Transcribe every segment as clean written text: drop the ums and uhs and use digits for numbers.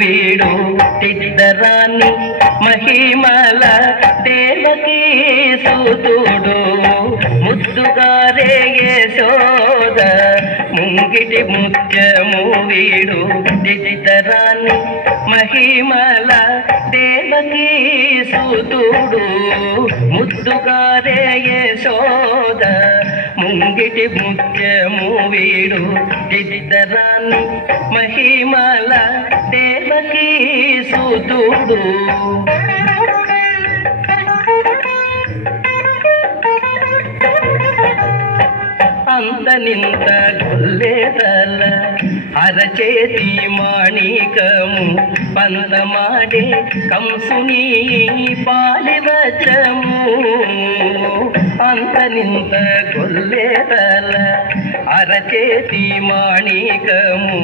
వీడు తిద్దరాని మహిమల దేవకీ సూతుడు ముద్దుగారే యశోద ముంగిటి ముత్యము వీడు తిద్దరాని మహిమల దేవకీ సూతుడు ముద్దుగారే యశోద ముంగిటి ముత్యము వీడు తిద్దరాని మహిమల దేవకీ సూతుడు అంతనింత గొల్లెదల అరచేతి మాణికము పంతమాడే కంసుని పాలివచము అంతనింత గొల్లెదల అరచేతి మాణికము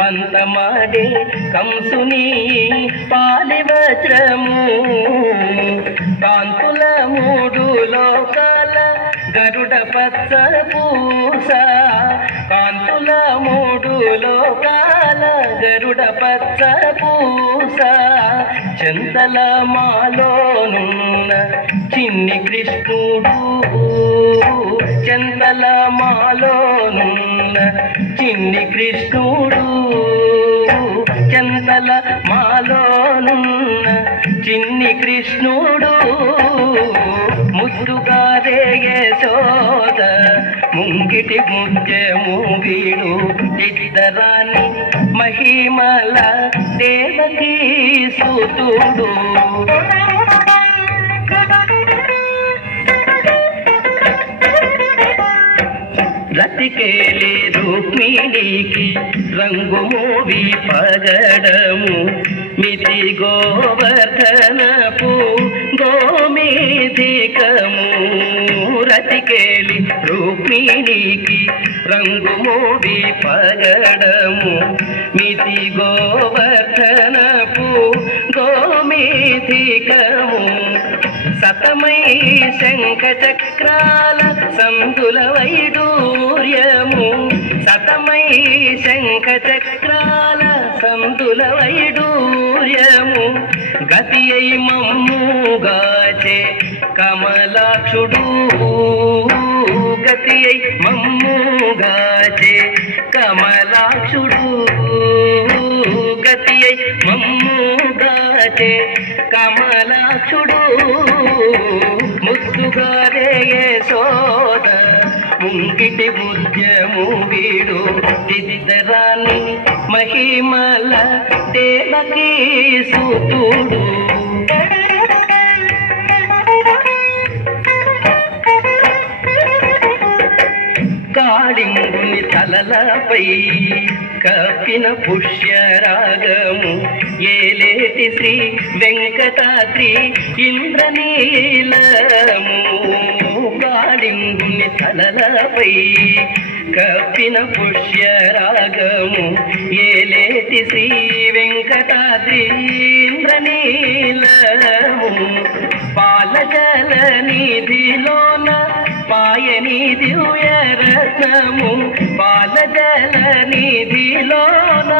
పంతమాడే కంసుని పాలివచము కాంతుల మూడు లోకాల గరుడ పచ్చ పూస కాంతుల మూడు లోకాల గరుడ పచ్చ పూస చింతల మాలోనున్న చిన్ని కృష్ణుడు చింతల మాలోనున్న చిన్ని కృష్ణుడు చింతల మాలోనున్న చిన్ని కృష్ణుడు ముద్దుగారే యశోద ముంగిటి ముత్యము వీడు తిద్దరాని మహిమల దేవకీ సూతుడు రతికేలి రుక్మిణికి రంగు మోవి పగడము మితి గోవర్ధనపు గోమేధికము రతికేలి రుక్మిణికి రంగు మోవి పగడము మితి గోవర్ధనపు గోమేధికము సతమై శంఖ చక్రాల సందుల వైడూర్యము సతమై శంఖ చక్రాల సందుల వైడూర్యము గతి అయి మమ్ముగాచే కమలాక్షుడు గతి అయి మమ్ముగాచే కమలాక్షుడు గతి అయి మమ్ముగాచే కమలాక్షుడు ముద్దుగారే యశోద ముంగిటి ముత్యము వీడు తిద్దరాని మహిమల దేవకీ సూతుడు కాళింగుని తలలపై కప్పిన పుష్యరాగము ఏలేటి శ్రీ వెంకటాద్రి ఇంద్రనీలము కాళింగుని తలలపై కప్పిన పుష్యరాగము ఏలేటి శ్రీ వెంకటాద్రి ఇంద్రనీలము పాలజల నిధిలోన పాయని దివ్య రత్నము పాలజల నిధిలోన